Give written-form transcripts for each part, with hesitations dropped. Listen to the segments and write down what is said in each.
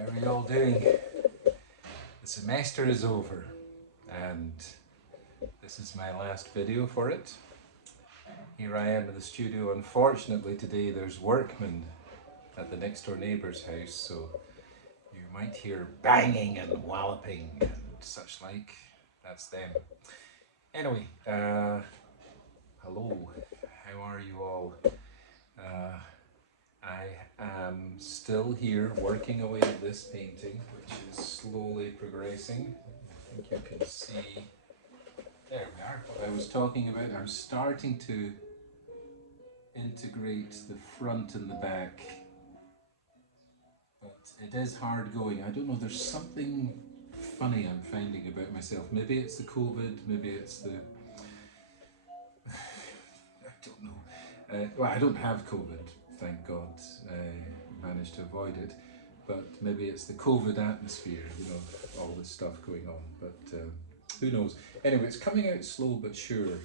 How are you all doing? The semester is over and this is my last video for it. Here I am in the studio. Unfortunately today there's workmen at the next door neighbour's house, so you might hear banging and walloping and such like. That's them. Anyway, hello, how are you all? I am still here working away at this painting, which is slowly progressing. I think you can see, there we are, what I was talking about. I'm starting to integrate the front and the back, but it is hard going. I don't know, there's something funny I'm finding about myself. Maybe it's the COVID, maybe it's the, I don't know. Well, I don't have COVID. Thank God I managed to avoid it, but maybe it's the COVID atmosphere, you know, all this stuff going on, but who knows. Anyway, it's coming out slow but sure,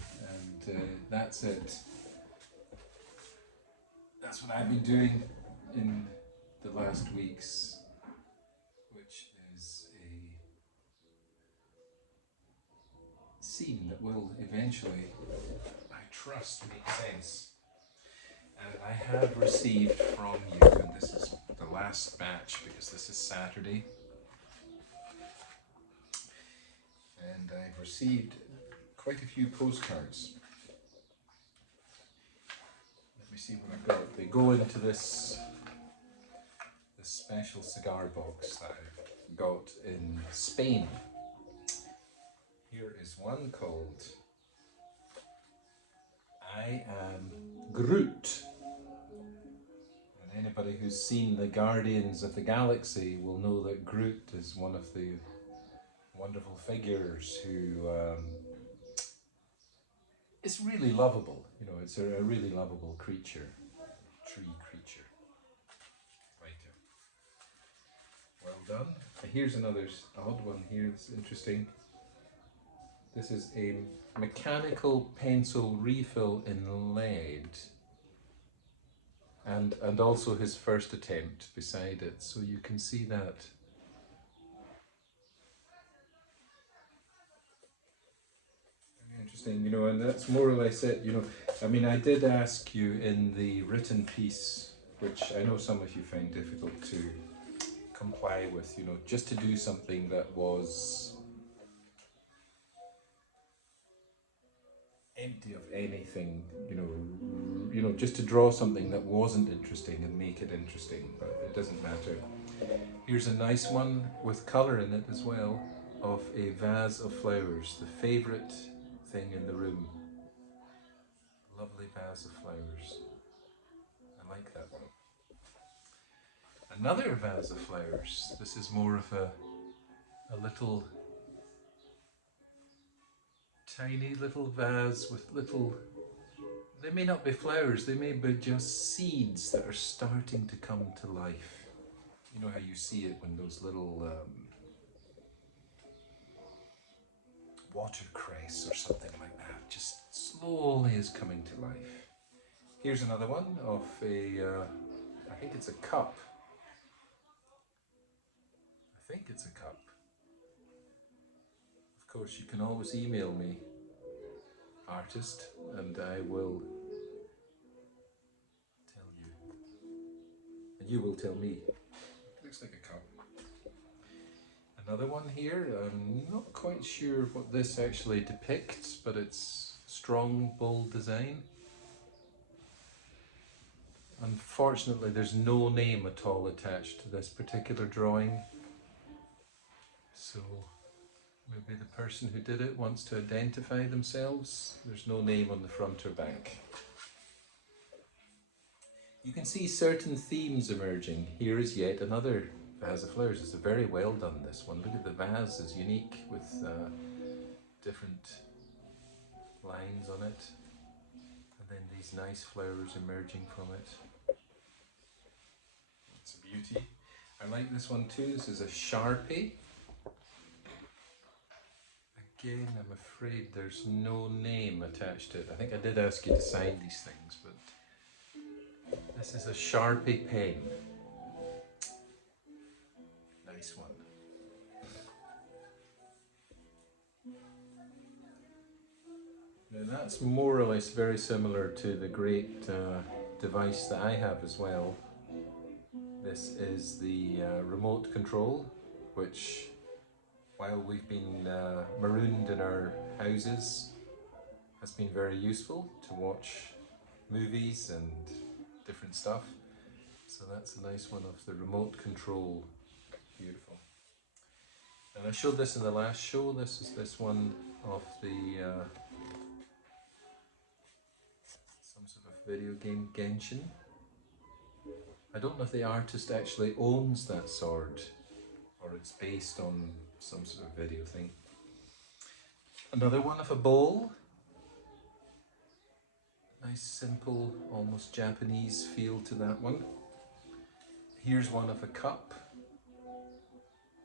and that's it. That's what I've been doing in the last weeks, which is a scene that will eventually, I trust, make sense. And I have received from you, and this is the last batch because this is Saturday, and I've received quite a few postcards. Let me see what I've got. They go into this special cigar box that I got in Spain. Here is one called I Am Groot. And anybody who's seen the Guardians of the Galaxy will know that Groot is one of the wonderful figures who is really lovable. You know, it's a really lovable creature, tree creature. Right. Well done. Here's another odd one here that's interesting. This is a mechanical pencil refill in lead, and also his first attempt beside it, so you can see that. Very interesting, you know, and that's more or less it, you know. I mean, I did ask you in the written piece, which I know some of you find difficult to comply with, you know, just to do something that was empty of anything, you know, just to draw something that wasn't interesting and make it interesting, but it doesn't matter. Here's a nice one with colour in it as well, of a vase of flowers, the favourite thing in the room. Lovely vase of flowers. I like that one. Another vase of flowers. This is more of a little tiny little vase with little, they may not be flowers, they may be just seeds that are starting to come to life. You know how you see it when those little watercress or something like that just slowly is coming to life. Here's another one of a, I think it's a cup. I think it's a cup. Of course, you can always email me, artist, and I will tell you. And you will tell me. It looks like a cup. Another one here. I'm not quite sure what this actually depicts, but it's strong, bold design. Unfortunately, there's no name at all attached to this particular drawing. So maybe the person who did it wants to identify themselves. There's no name on the front or back. You can see certain themes emerging. Here is yet another vase of flowers. It's a very well done, this one. Look at the vase, is unique with different lines on it. And then these nice flowers emerging from it. It's a beauty. I like this one too. This is a Sharpie. Again, I'm afraid there's no name attached to it. I think I did ask you to sign these things, but this is a Sharpie pen. And that's more or less very similar to the great device that I have as well. This is the remote control, which while we've been marooned in our houses has been very useful to watch movies and different stuff. So that's a nice one of the remote control. Beautiful. And I showed this in the last show. This is this one of the some sort of video game, Genshin. I don't know if the artist actually owns that sword or it's based on some sort of video thing. Another one of a bowl. Nice simple, almost Japanese feel to that one. Here's one of a cup.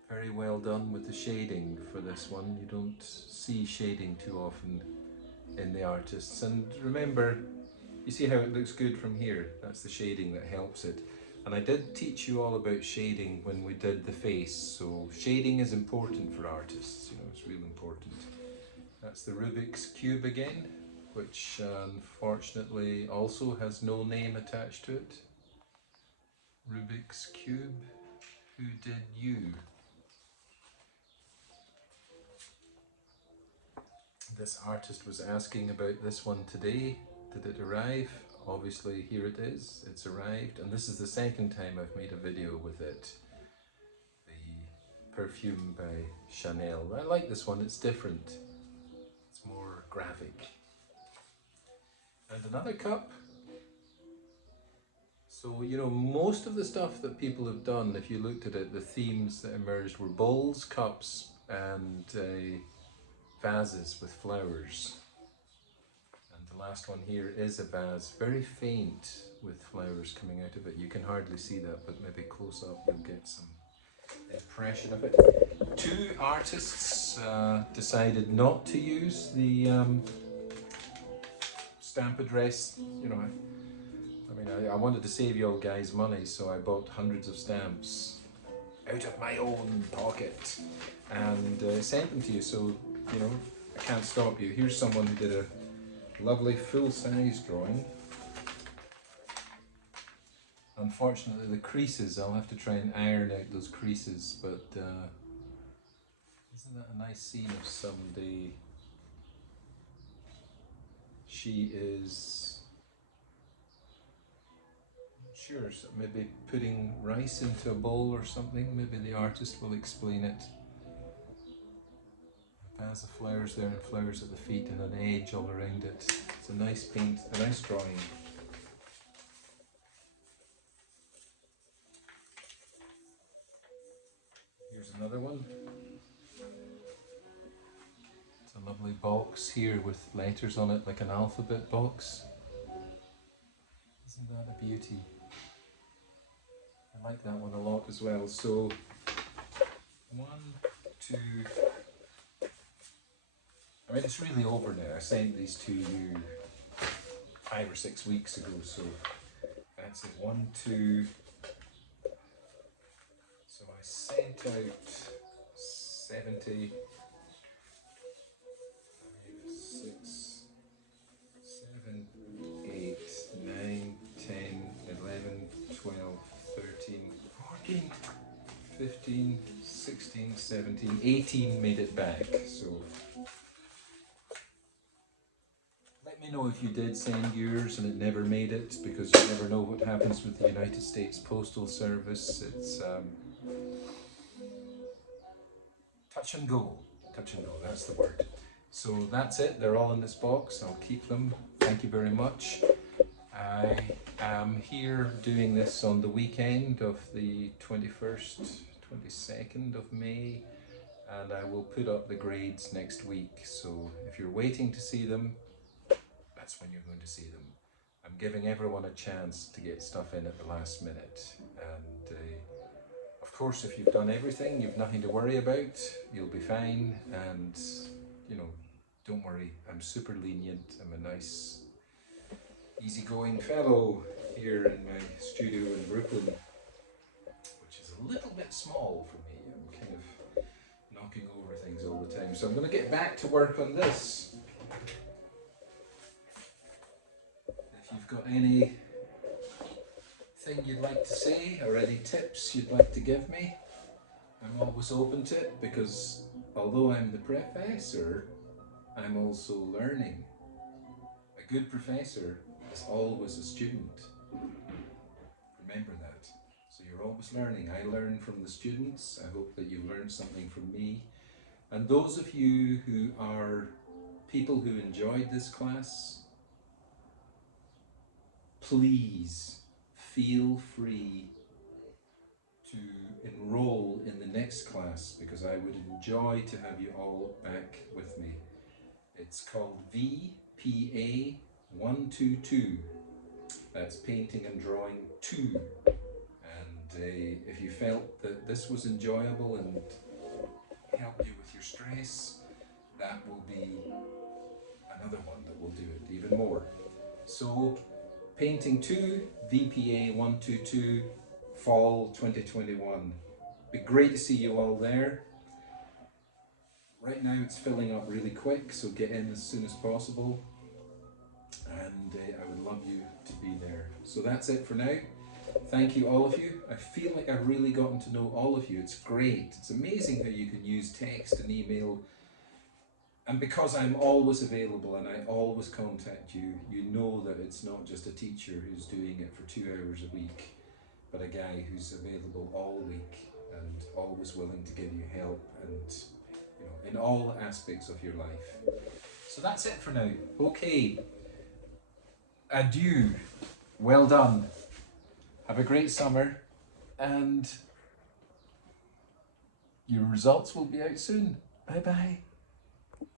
Very well done with the shading for this one. You don't see shading too often in the artists. And remember, you see how it looks good from here? That's the shading that helps it. And I did teach you all about shading when we did the face. So shading is important for artists, you know, it's really important. That's the Rubik's Cube again, which unfortunately also has no name attached to it. Rubik's Cube, who did you? This artist was asking about this one today. Did it arrive? Obviously here it is, it's arrived, and this is the second time I've made a video with it. The perfume by Chanel. I like this one, it's different. It's more graphic. And another cup. So, you know, most of the stuff that people have done, if you looked at it, the themes that emerged were bowls, cups, and vases with flowers. And the last one here is a vase, very faint with flowers coming out of it. You can hardly see that, but maybe close up you'll get some impression of it. Two artists decided not to use the stamp address. You know, I wanted to save you all guys money, so I bought hundreds of stamps out of my own pocket and sent them to you. So, you know, I can't stop you. Here's someone who did a lovely full-size drawing. Unfortunately, the creases, I'll have to try and iron out those creases, but isn't that a nice scene of somebody? She is, not sure, so maybe putting rice into a bowl or something. Maybe the artist will explain it. A vase of flowers there and flowers at the feet and an edge all around it. It's a nice paint, a nice drawing. Here's another one. It's a lovely box here with letters on it, like an alphabet box. Isn't that a beauty? I like that one a lot as well. So, 1, 2, I mean, it's really over now. I sent these to you 5 or 6 weeks ago, so that's it. 1, 2. So I sent out 70, 5, 6, 7, 8, 9, 10, 11, 12, 13, 14, 15, 16, 17, 18 made it back. So let me know if you did send yours and it never made it, because you never know what happens with the United States Postal Service. It's touch and go, that's the word. So that's it, they're all in this box. I'll keep them. Thank you very much. I am here doing this on the weekend of the 21st, 22nd of May, and I will put up the grades next week. So if you're waiting to see them, that's when you're going to see them. I'm giving everyone a chance to get stuff in at the last minute, and of course if you've done everything, you've nothing to worry about, you'll be fine. And you know, don't worry, I'm super lenient. I'm a nice, easygoing fellow here in my studio in Brooklyn, which is a little bit small for me. I'm kind of knocking over things all the time, so I'm going to get back to work on this. got anything you'd like to say or any tips you'd like to give me, I'm always open to it, because although I'm the professor, I'm also learning. A good professor is always a student. Remember that. So you're always learning. I learn from the students. I hope that you've learned something from me. And those of you who are people who enjoyed this class, please feel free to enroll in the next class, because I would enjoy to have you all back with me. It's called VPA 122. That's Painting and Drawing 2. And if you felt that this was enjoyable and helped you with your stress, that will be another one that will do it even more. So Painting 2, VPA 122, Fall 2021. Be great to see you all there. Right now it's filling up really quick, so get in as soon as possible. And I would love you to be there. So that's it for now. Thank you, all of you. I feel like I've really gotten to know all of you. It's great. It's amazing how you can use text and email. And because I'm always available and I always contact you, you know that it's not just a teacher who's doing it for 2 hours a week, but a guy who's available all week and always willing to give you help and, you know, in all aspects of your life. So that's it for now. Okay. Adieu. Well done. Have a great summer, and your results will be out soon. Bye bye.